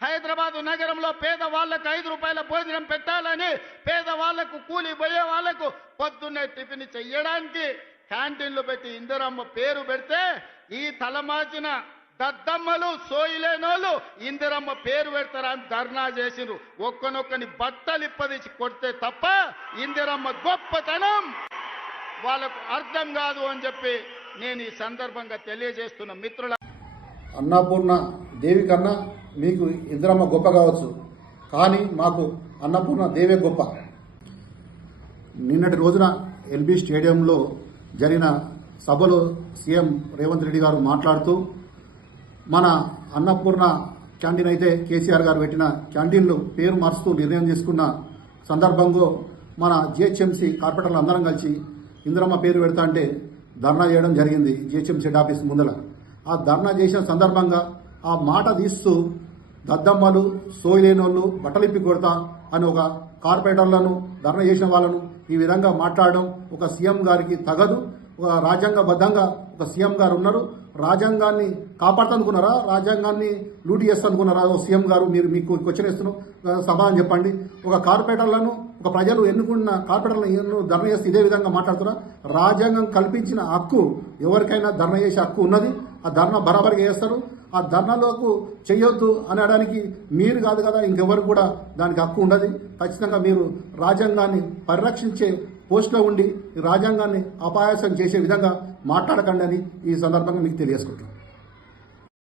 హైదరాబాద్ నగరంలో పేదవాళ్ళకు ఐదు రూపాయల భోజనం పెట్టాలని పేదవాళ్ళకు కూలి పోయే వాళ్ళకు పొద్దున్నే టిఫిన్ చెయ్యడానికి క్యాంటీన్లు పెట్టి ఇందిరమ్మ పేరు పెడితే ఈ తలమాచిన దద్దమ్మలు సోయిలేనోళ్ళు ఇందిరమ్మ పేరు పెడతారని ధర్నా చేసిండ్రు. ఒక్కనొక్కని బట్టలు ఇప్పదీసి కొడితే తప్ప ఇందిరమ్మ గొప్పతనం వాళ్ళకు అర్థం కాదు అని చెప్పి నేను ఈ సందర్భంగా తెలియజేస్తున్న మిత్రుల అన్నపూర్ణ దేవి కన్నా మీకు ఇందిరమ్మ గొప్ప కావచ్చు. కానీ మాకు అన్నపూర్ణ దేవే గొప్ప. నిన్నటి రోజున ఎల్బీ స్టేడియంలో జరిగిన సభలో సీఎం రేవంత్ రెడ్డి గారు మాట్లాడుతూ మన అన్నపూర్ణ క్యాంటీన్ అయితే కేసీఆర్ గారు పెట్టిన క్యాంటీన్లు పేరు మారుస్తూ నిర్ణయం తీసుకున్న సందర్భంలో మన జిహెచ్ఎంసీ కార్పొరేటర్లు అందరం కలిసి ఇందిరమ్మ పేరు పెడతా అంటే ధర్నా చేయడం జరిగింది జిహెచ్ఎంసీ హెడ్ ఆఫీస్ ముందర ఆ ధర్నా చేసిన సందర్భంగా ఆ మాట తీస్తూ దద్దమ్మలు సోయలేనోళ్ళు బట్టలిప్పి కొడతా అని ఒక కార్పొరేటర్లను ధర్నా చేసిన వాళ్ళను ఈ విధంగా మాట్లాడడం ఒక సీఎం గారికి తగదు. ఒక రాజ్యాంగబద్ధంగా ఒక సీఎం గారు ఉన్నారు. రాజ్యాంగాన్ని కాపాడుతనుకున్నారా రాజ్యాంగాన్ని లూటి చేస్తానుకున్నారా ఓ సీఎం గారు మీరు మీకు క్వశ్చన్ ఇస్తున్నాం సమాధానం చెప్పండి. ఒక కార్పొరేటర్లను ఒక ప్రజలు ఎన్నుకున్న కార్పొరేటర్లను ధర్మ ధర్నా చేస్తే ఇదే విధంగా మాట్లాడుతారా రాజ్యాంగం కల్పించిన హక్కు ఎవరికైనా ధర్నా చేసే హక్కు ఉన్నది. ఆ ధర్నా బరాబరిగా చేస్తారు. ఆ ధర్నాలోకి చేయొద్దు అనడానికి మీరు కాదు కదా ఇంకెవరు కూడా దానికి హక్కు ఉండదు. ఖచ్చితంగా మీరు రాజ్యాంగాన్ని పరిరక్షించే పోస్ట్లో ఉండి రాజ్యాంగాన్ని అపాయాసం చేసే విధంగా మాట్లాడకండి అని ఈ సందర్భంగా మీకు తెలియజేసుకుంటాను